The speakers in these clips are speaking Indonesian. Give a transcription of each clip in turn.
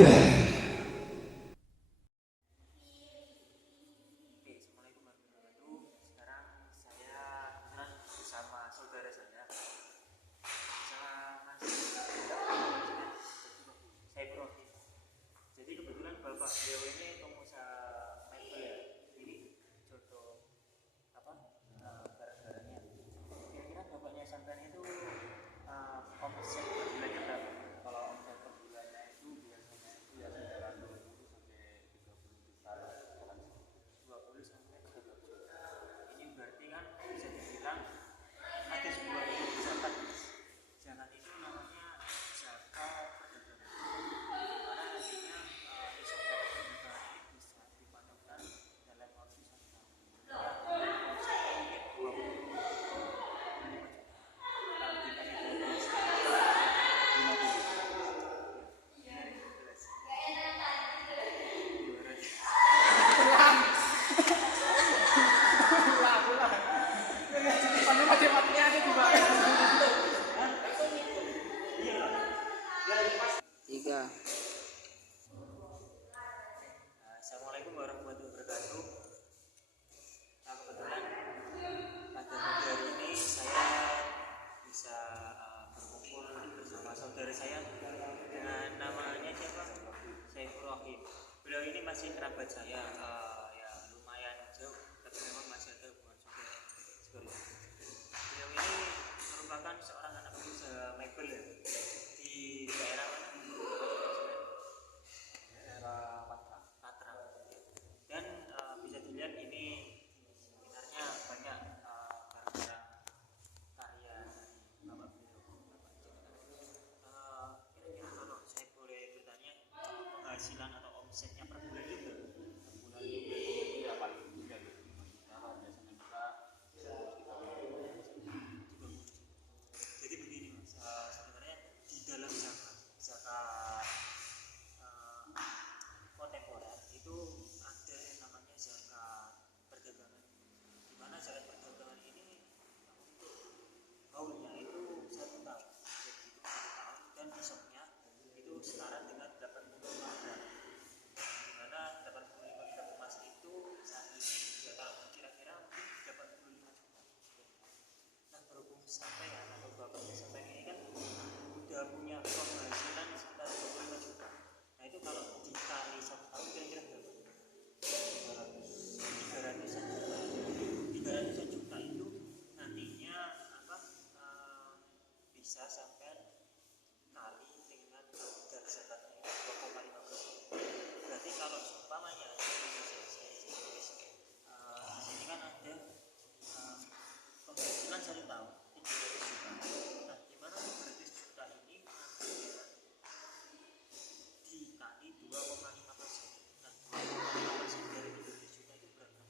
Oke, Assalamualaikum warahmatullahi wabarakatuh. Sekarang saya kebetulan bersama saudara saya, bersama saya Profi. Jadi kebetulan bapak beliau ini pengusaha mebel ya. Ini contoh apa barang-barangnya. Kira-kira bapaknya sampean itu omset per bulannya berapa? Kalau omset per bulannya itu biasanya itu ya sekitar 20 sampai 30 juta lah. 20 sampai 30 juta. Ini berarti kan bisa dibilang ada sebuah zakat. Zakat itu namanya zakat perdagangan. Karena nantinya isu zakat perdagangan ini bisa dipatokkan dalam waktu 1 tahun. Ya, omsetnya mungkin 20 kalau kita hitung sekitar 50. Tiga. Assalamualaikum warahmatullahi wabarakatuh. Kebetulan pada pagi hari ini saya bisa berkumpul bersama saudara saya dengan namanya siapa? Saiful Rahim. Beliau ini masih kerabat saya, ya lumayan jauh, tapi memang masih ada hubungan saudara seperti itu. Beliau ini merupakan seorang anak usaha mebel ya, di daerah mana? Daerah Patra. Dan bisa dilihat ini sebenarnya banyak barang-barang karya dari bapak beliau. Kira-kira kalau saya boleh bertanya, penghasilan atau omsetnya per bulan itu berapa? Per bulan itu biasanya 8 hingga 25 juta lah. Biasanya kita bisa sekitar 30. Jadi begini mas, sebenarnya di dalam zakat kontemporer itu ada yang namanya zakat perdagangan. Di mana zakat perdagangan ini untuk haulnya itu 1 tahun, jadi itu 1 tahun dan besoknya itu setara dengan 85 gram. Di mana 85 gram emas itu saat ini ya kalau kira-kira mungkin 85 juta. Nah berhubung sampean atau bapaknya sampean ini kan udah punya penghasilan sekitar 25 juta. Nah itu kalau dikali 1 tahun kira-kira berapa? 300-an juta. 300-an juta itu nantinya apa bisa sampean kali dengan kadar zakatnya 2,5%. Berarti kalau umpamanya saya tulis di sini kan ada penghasilan 1 tahun 300 juta. Nah, di mana 300 juta ini nantinya dikali 2,5%. Nah, 2,5% dari 300 juta itu berapa?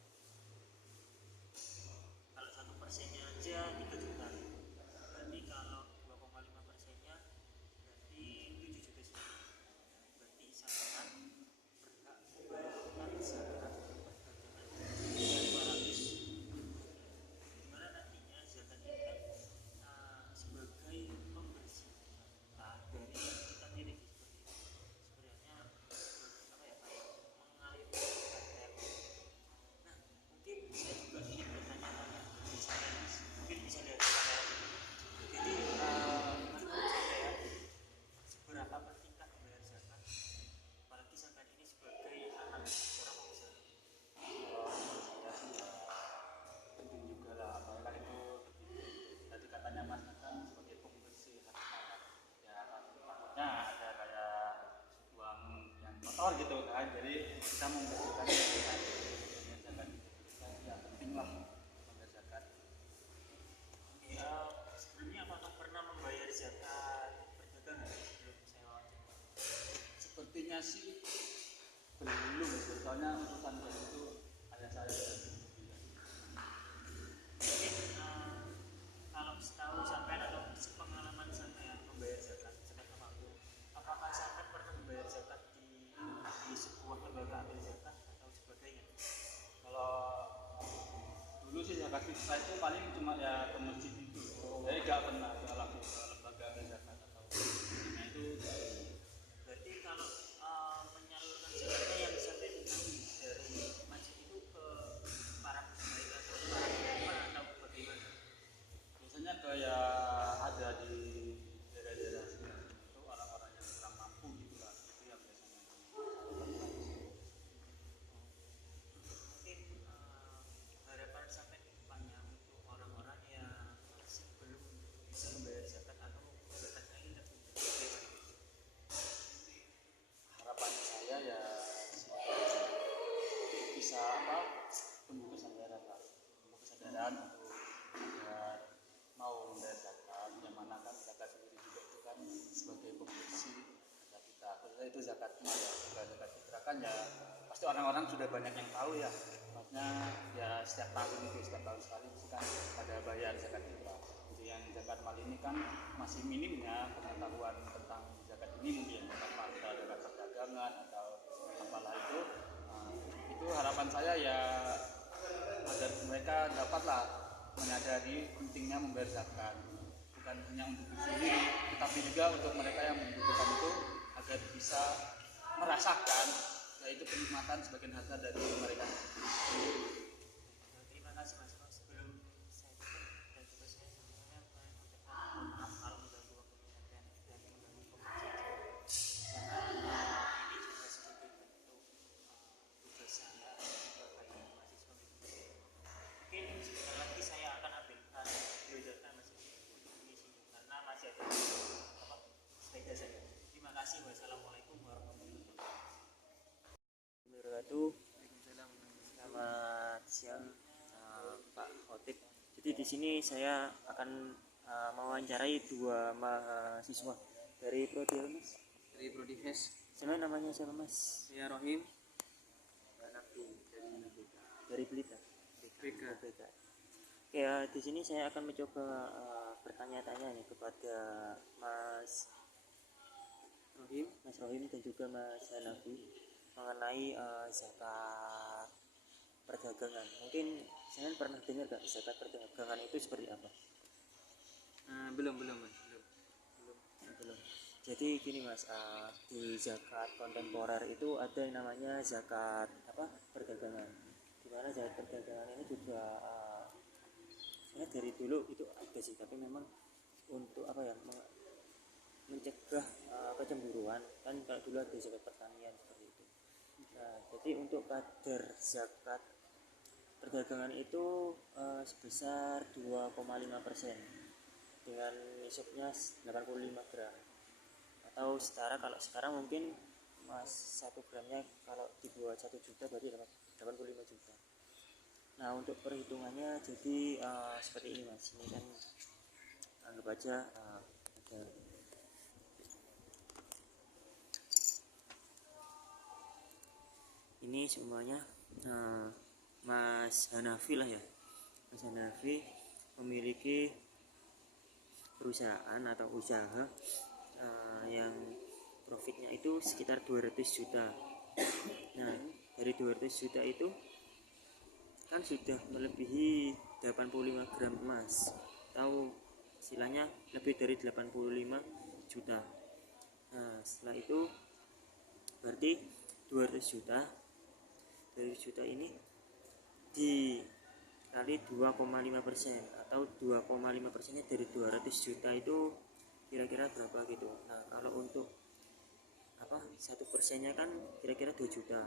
Kalau 1%-nya aja 3 juta. Berarti kalau 2,5%-nya berarti 7 juta sendiri. Berarti sampean berhak membayarkan zakat perdagangan 200. Dimana nantinya zakat ini kan sebagai pembersih harta dari yang kita miliki seperti itu. Sebenarnya apa ya kayak mengalirkan harta. Nah mungkin saya juga ingin bertanya-tanya di sana mungkin bisa lihat di kamera dulu. Jadi menurut saya seberapa pentingkah membayar zakat, apalagi zakat ini sebagai anak seorang pengusaha. saya sih ya penting juga lah, apalagi kan itu tadi katanya mas kan sebagai pembersih harta ya, takutnya ada kayak uang yang kotor gitu kan, jadi kita membersihkan zakat itu ya penting lah membayar zakat. Ya, sebelumnya apakah pernah membayar zakat perdagangan sebelum saya wawancara? Sepertinya sih belum, soalnya urusan kayak itu ayah saya Mungkin kalau setahu sampean atau sepengalaman sampean membayar zakat waktu, apakah sampean pernah membayar zakat di sebuah lembaga amil zakat atau sebagainya? kalau dulu sih zakat fitrah itu paling cuma ya ke masjid itu, jadi gak pernah langsung ke lembaga zakat atau nah itu Berarti kalau kayak ada di daerah-daerah sini itu orang-orang yang kurang mampu gitu lah, itu yang biasanya Mungkin harapan sampai depannya untuk orang-orang yang masih belum bisa membayar zakat atau zakatnya ini lebih bagaimana? harapan saya ya semoga bisa apa tumbuh kesadaran lah, tumbuh kesadaran untuk agar mau membayar zakat, yang mana kan zakat sendiri juga itu kan sebagai pembersih zakat kita, khususnya itu zakat mal ya, bukan zakat fitrah kan ya pasti orang-orang sudah banyak yang tahu ya, maksudnya ya setiap tahun itu setiap tahun sekali itu kan ada bayar zakat fitrah. Jadi yang zakat mal ini kan masih minimnya pengetahuan tentang zakat ini, mungkin tentang zakat perdagangan atau apalah itu. Nah, itu harapan saya ya agar mereka dapatlah menyadari pentingnya membayar zakat, bukan hanya untuk diri sendiri tetapi juga untuk mereka yang membutuhkan itu, agar bisa merasakan yaitu kenikmatan sebagian harta dari mereka. Terima kasih Mas. Sebelum saya tutup dan juga saya sebelumnya mengucapkan mohon maaf kalau mengganggu waktu dan mengganggu komunikasi karena ini juga sebagai bentuk tugas saya sebagai mahasiswa mungkin sebentar lagi saya akan ambilkan biodata Mas untuk mengisinya karena masih ada apa sepeda saya. Terima kasih. Wassalamualaikum warahmatullahi wabarakatuh. Selamat siang Pak Khotib. Jadi di sini saya akan mewawancarai dua mahasiswa dari prodi apa, Mas? Dari Prodi Hes. Sebenarnya namanya siapa Mas? Saya Rohim Dari Blitar. BK. BK. Oke, di sini saya akan mencoba bertanya-tanya nih kepada Mas Rohim dan juga Mas Hanafi mengenai zakat perdagangan. Mungkin saya pernah dengar gak zakat perdagangan itu seperti apa? Belum Mas, Belum. Jadi gini Mas, di zakat kontemporer itu ada yang namanya zakat perdagangan. Dimana zakat perdagangan ini juga sebenarnya dari dulu itu ada sih, tapi memang untuk mencegah kecemburuan kan. Kalau dulu ada zakat pertanian seperti itu. Nah, jadi untuk kadar zakat perdagangan itu sebesar 2,5% dengan nisabnya 85 gram, atau setara kalau sekarang mungkin Mas 1 gramnya kalau dibuat 1 juta berarti 85 juta. Nah, untuk perhitungannya jadi seperti ini Mas. Ini kan anggap aja ada ini semuanya Mas Hanafi lah ya. Mas Hanafi memiliki perusahaan atau usaha yang profitnya itu sekitar 200 juta. Nah, dari 200 juta itu kan sudah melebihi 85 gram emas, atau istilahnya lebih dari 85 juta. Nah, setelah itu berarti 200 juta ini dikali 2,5%, atau 2,5%-nya dari 200 juta itu kira-kira berapa gitu. Nah, kalau untuk 1%-nya kan kira-kira 2 juta,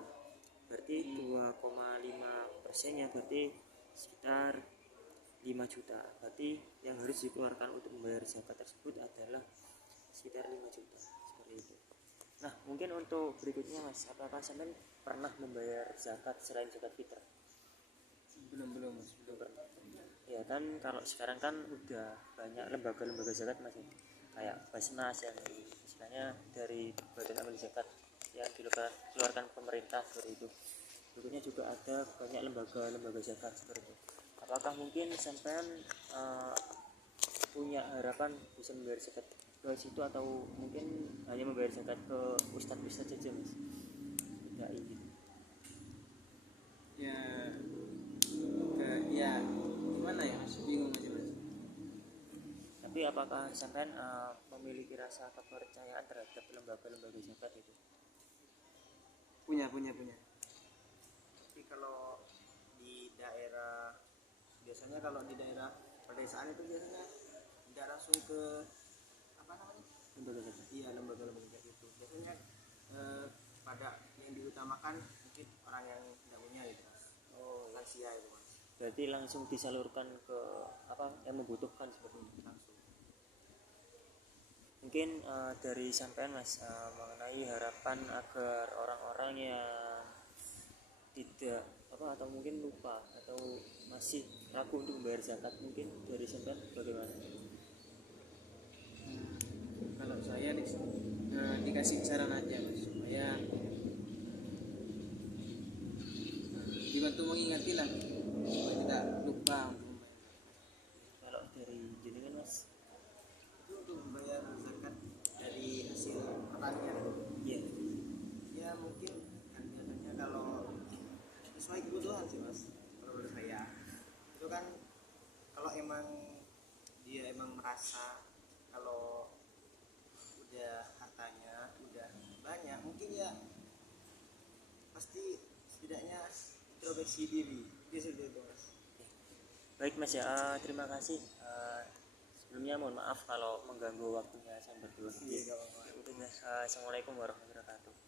berarti 2,5%-nya berarti sekitar 5 juta. Berarti yang harus dikeluarkan untuk membayar zakat tersebut adalah sekitar 5 juta, seperti itu. Nah, mungkin untuk berikutnya Mas, apakah sampean pernah membayar zakat selain zakat fitrah? Belum Mas. Belum pernah. Ya kan, kalau sekarang kan udah banyak lembaga-lembaga zakat Mas, kayak Basnas yang istilahnya dari Badan Amil Zakat yang dikeluarkan pemerintah seperti itu. Berikutnya juga ada banyak lembaga-lembaga zakat seperti itu. Apakah mungkin sampean punya harapan bisa membayar zakat ke situ, atau mungkin hanya membayar zakat ke ustadz-ustadz saja Mas? Tidak gitu. Ya gimana ya Mas? Bingung aja Mas. Tapi apakah sampean memiliki rasa kepercayaan terhadap lembaga-lembaga zakat itu? Punya. Tapi kalau di daerah, biasanya kalau di daerah pedesaan itu biasanya langsung ke apa namanya, lembaga zakat. iya lembaga-lembaga kayak gitu. Biasanya pada yang diutamakan mungkin orang yang tidak punya gitu mas, Oh ya. lansia itu mas, Berarti langsung disalurkan ke apa yang membutuhkan seperti itu. langsung. Mungkin dari sampean mas mengenai harapan agar orang-orang yang tidak apa atau mungkin lupa atau masih ragu untuk membayar zakat, mungkin dari sampean bagaimana? Kalau saya dikasih saran aja mas, supaya dibantu mengingati lah supaya tidak lupa untuk membayar zakat. Kalau dari jenengan mas? Itu untuk membayar zakat dari hasil pertanian. Iya. Ya mungkin kan biasanya kalau sesuai kebutuhan sih mas, kalau menurut saya itu kan kalau emang dia emang merasa kalau udah hartanya udah banyak, mungkin ya pasti setidaknya introspeksi diri dia sudah itu mas. Baik mas ya, terima kasih. Sebelumnya mohon maaf kalau mengganggu waktunya saya berdua. Iya, gak apa-apa. Assalamualaikum warahmatullahi wabarakatuh.